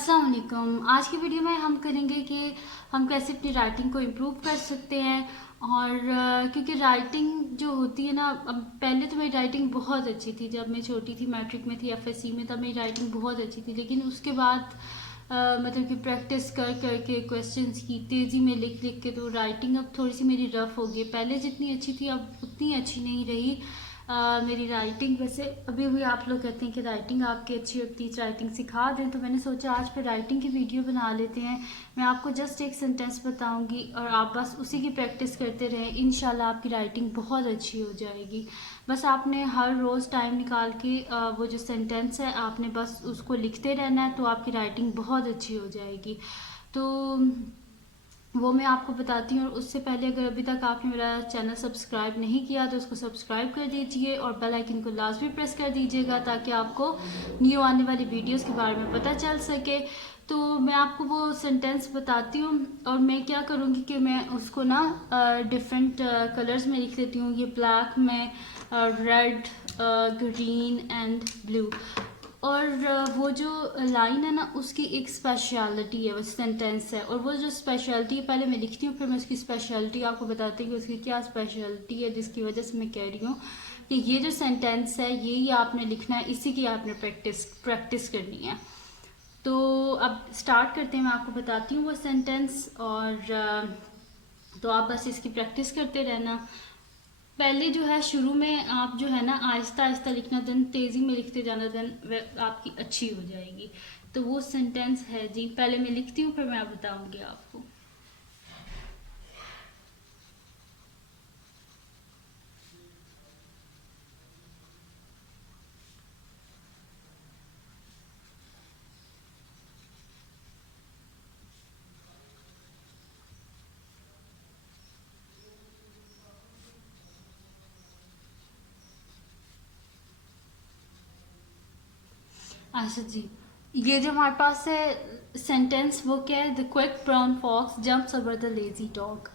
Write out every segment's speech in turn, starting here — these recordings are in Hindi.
अस्सलाम वालेकुम। आज की वीडियो में हम करेंगे कि हम कैसे अपनी राइटिंग को इम्प्रूव कर सकते हैं। और क्योंकि राइटिंग जो होती है ना, अब पहले तो मेरी राइटिंग बहुत अच्छी थी। जब मैं छोटी थी, मैट्रिक में थी, एफएससी में, तब मेरी राइटिंग बहुत अच्छी थी। लेकिन उसके बाद मतलब कि प्रैक्टिस कर करके क्वेश्चंस की तेज़ी में लिख लिख के तो राइटिंग अब थोड़ी सी मेरी रफ़ हो गई। पहले जितनी अच्छी थी अब उतनी अच्छी नहीं रही मेरी राइटिंग। वैसे अभी भी आप लोग कहते हैं कि राइटिंग आपकी अच्छी होती है, राइटिंग सिखा दें, तो मैंने सोचा आज फिर राइटिंग की वीडियो बना लेते हैं। मैं आपको जस्ट एक सेंटेंस बताऊंगी और आप बस उसी की प्रैक्टिस करते रहें। इंशाल्लाह आपकी राइटिंग बहुत अच्छी हो जाएगी। बस आपने हर रोज़ टाइम निकाल के वो जो सेंटेंस है आपने बस उसको लिखते रहना है, तो आपकी राइटिंग बहुत अच्छी हो जाएगी। तो वो मैं आपको बताती हूँ। और उससे पहले अगर अभी तक आपने मेरा चैनल सब्सक्राइब नहीं किया तो उसको सब्सक्राइब कर दीजिए और बेल आइकन को लाजमी प्रेस कर दीजिएगा ताकि आपको न्यू आने वाली वीडियोस के बारे में पता चल सके। तो मैं आपको वो सेंटेंस बताती हूँ और मैं क्या करूँगी कि मैं उसको ना डिफरेंट कलर्स में लिख लेती हूँ। ये ब्लैक में, रेड, ग्रीन एंड ब्लू। और वो जो लाइन है ना उसकी एक स्पेशलिटी है, वो सेंटेंस है। और वो जो स्पेशलिटी है पहले मैं लिखती हूँ, फिर मैं उसकी स्पेशलिटी आपको बताती हूँ कि उसकी क्या स्पेशलिटी है, जिसकी वजह से मैं कह रही हूँ कि ये जो सेंटेंस है ये आपने लिखना है, इसी की आपने प्रैक्टिस करनी है। तो अब स्टार्ट करते हैं। मैं आपको बताती हूँ वो सेंटेंस और तो आप बस इसकी प्रैक्टिस करते रहना। पहले जो है शुरू में आप जो है ना आहिस्ता आहिस्ता लिखना, देन तेज़ी में लिखते जाना, देन आपकी अच्छी हो जाएगी। तो वो सेंटेंस है जी, पहले मैं लिखती हूँ फिर मैं बताऊँगी आपको। अच्छा जी, ये जो हमारे पास है सेंटेंस वो क्या है? The quick brown fox jumps over the lazy dog.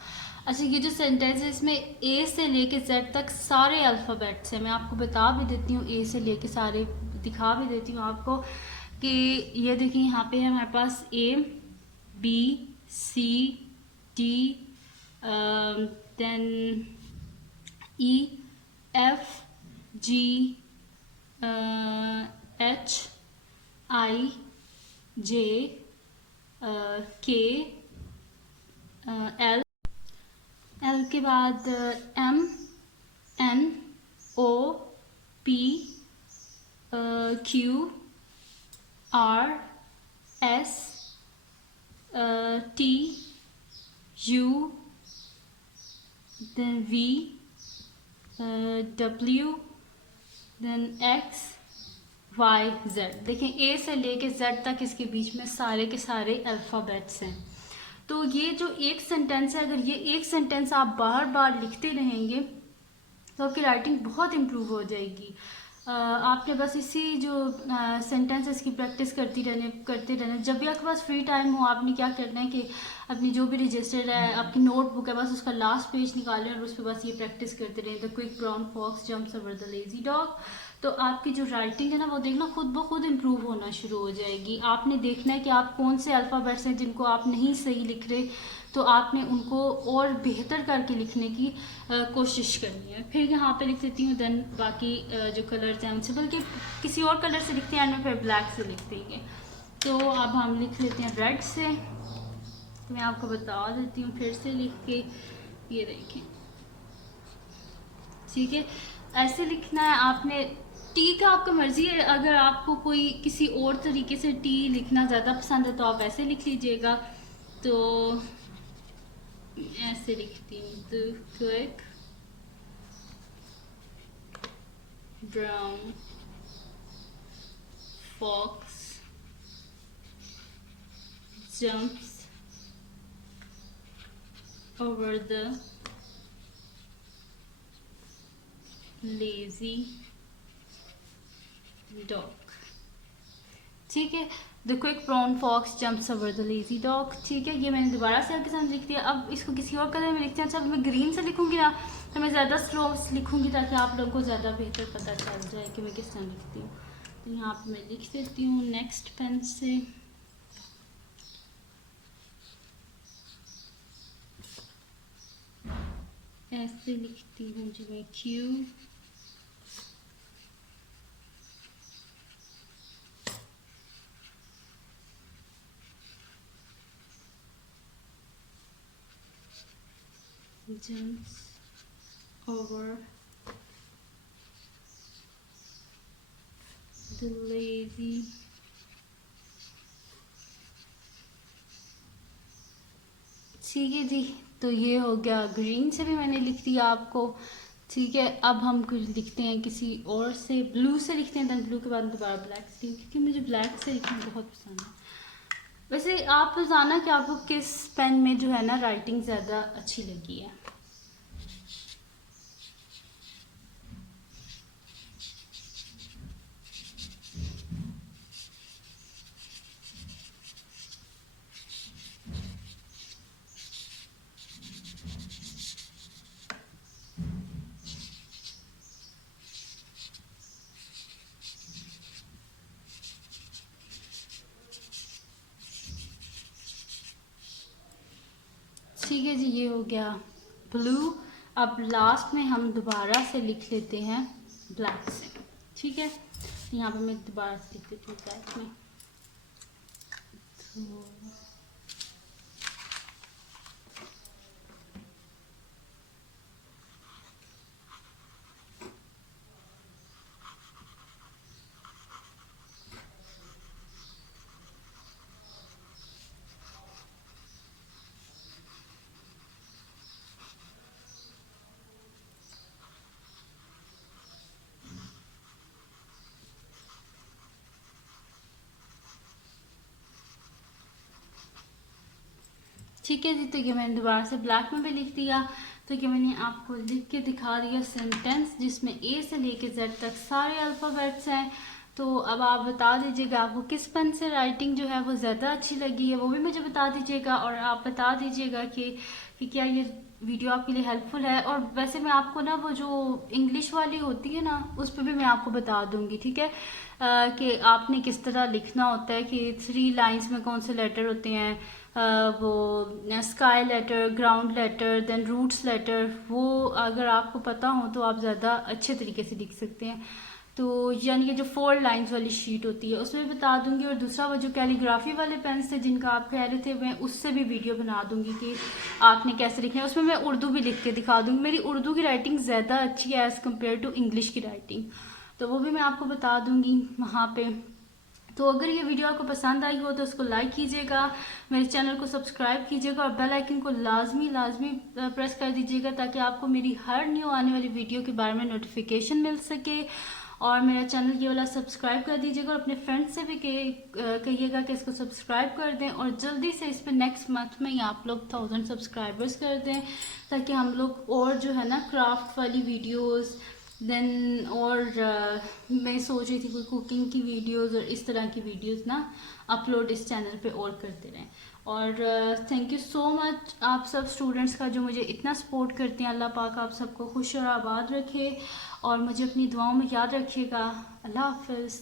अच्छा, ये जो सेंटेंस है इसमें ए से लेके जेड तक सारे अल्फ़ाबेट्स हैं। मैं आपको बता भी देती हूँ, ए से लेके सारे दिखा भी देती हूँ आपको कि ये देखिए यहाँ पे है हमारे पास A, B, C, D, then E, F, G, H, I, J, K, L, L के बाद M, N, O, P, Q, R, S, T, U, then V, W, then X, Y, Z. देखें ए से लेके जेड तक इसके बीच में सारे के सारे अल्फ़ाबेट्स हैं। तो ये जो एक सेंटेंस है, अगर ये एक सेंटेंस आप बार बार लिखते रहेंगे तो आपकी राइटिंग बहुत इम्प्रूव हो जाएगी। आपने बस इसी जो सेंटेंसेस की प्रैक्टिस करते रहने। जब भी आपके पास फ्री टाइम हो आपने क्या करना है कि अपनी जो भी रजिस्टर है, आपकी नोटबुक है, बस उसका लास्ट पेज निकालें और उस पर बस ये प्रैक्टिस करते रहें, the quick brown fox jumps over the lazy dog. तो आपकी जो राइटिंग है ना वो देखना खुद ब खुद इम्प्रूव होना शुरू हो जाएगी। आपने देखना है कि आप कौन से अल्फ़ाबेट्स हैं जिनको आप नहीं सही लिख रहे, तो आपने उनको और बेहतर करके लिखने की कोशिश करनी है। फिर यहाँ पे लिख देती हूँ, देन बाकी जो कलर्स हैं उनसे, बल्कि किसी और कलर से लिखते हैं, फिर ब्लैक से लिख देंगे। तो अब हम लिख लेते हैं रेड से। तो मैं आपको बता देती हूँ फिर से लिख के, ये देखें, ठीक है। ऐसे लिखना है आपने। टी का आपका मर्जी है, अगर आपको कोई किसी और तरीके से टी लिखना ज़्यादा पसंद है तो आप ऐसे लिख लीजिएगा। तो ऐसे लिखती हूँ, the quick brown fox jumps over the lazy dog. ठीक है, the quick brown fox jumps over the lazy dog. ठीक है, ये मैंने दोबारा से आपके साथ लिख दिया। अब इसको किसी और कलर में लिखते हैं। अच्छा, मैं ग्रीन से लिखूंगी ना तो मैं ज़्यादा स्लो लिखूंगी ताकि आप लोगों को ज़्यादा बेहतर पता चल जाए कि मैं किस तरह लिखती हूँ। तो यहाँ पे मैं लिख देती हूँ नेक्स्ट पेन से। ऐसे लिखती हूँ जी मैं Q, jumps over the lazy ठीक है जी। तो ये हो गया, ग्रीन से भी मैंने लिख दिया आपको। ठीक है, अब हम कुछ लिखते हैं किसी और से, ब्लू से लिखते हैं, देन ब्लू के बाद दोबारा ब्लैक से, क्योंकि मुझे ब्लैक से लिखना बहुत पसंद है। वैसे आप बताना कि आपको किस पेन में जो है ना राइटिंग ज़्यादा अच्छी लगी है। ठीक है जी, ये हो गया ब्लू। अब लास्ट में हम दोबारा से लिख लेते हैं ब्लैक से। ठीक है, यहाँ पे मैं दोबारा से लिख देती हूँ ब्लैक में। तो ठीक है जी, तो ये मैंने दोबारा से ब्लैक में भी लिख दिया। तो ये मैंने आपको लिख के दिखा दिया सेंटेंस, जिसमें ए से लेके जेड तक सारे अल्फ़ाबेट्स हैं। तो अब आप बता दीजिएगा आपको किस पेन से राइटिंग जो है वो ज़्यादा अच्छी लगी है, वो भी मुझे बता दीजिएगा। और आप बता दीजिएगा कि क्या ये वीडियो आपके लिए हेल्पफुल है। और वैसे मैं आपको ना वो जो इंग्लिश वाली होती है ना, उस पर भी मैं आपको बता दूंगी। ठीक है, कि आपने किस तरह लिखना होता है, कि 3 लाइंस में कौन से लेटर होते हैं, वो sky letter, ground letter, then roots letter. वो अगर आपको पता हो तो आप ज़्यादा अच्छे तरीके से लिख सकते हैं। तो यानी कि जो 4 लाइंस वाली शीट होती है उसमें बता दूंगी। और दूसरा वो जो कैलीग्राफी वाले पेन्स थे जिनका आप कह रहे थे, मैं उससे भी वीडियो बना दूंगी कि आपने कैसे लिखना है। उसमें मैं उर्दू भी लिख के दिखा दूंगी। मेरी उर्दू की राइटिंग ज़्यादा अच्छी है एज़ कम्पेयर टू इंग्लिश की राइटिंग, तो वो भी मैं आपको बता दूंगी वहाँ पे। तो अगर ये वीडियो आपको पसंद आई हो तो उसको लाइक कीजिएगा, मेरे चैनल को सब्सक्राइब कीजिएगा और बेल आइकन को लाजमी प्रेस कर दीजिएगा, ताकि आपको मेरी हर न्यू आने वाली वीडियो के बारे में नोटिफिकेशन मिल सके। और मेरा चैनल ये वाला सब्सक्राइब कर दीजिएगा और अपने फ्रेंड्स से भी कहिएगा कि इसको सब्सक्राइब कर दें। और जल्दी से इस पर नेक्स्ट मंथ में ही आप लोग 1000 सब्सक्राइबर्स कर दें, ताकि हम लोग और जो है ना क्राफ्ट वाली वीडियोस, देन और मैं सोच रही थी कोई कुकिंग की वीडियोस और इस तरह की वीडियोस ना अपलोड इस चैनल पे और करते रहें। और थैंक यू सो मच आप सब स्टूडेंट्स का जो मुझे इतना सपोर्ट करते हैं। अल्लाह पाक आप सबको खुश और आबाद रखे और मुझे अपनी दुआओं में याद रखिएगा। अल्लाह हाफ़िज़।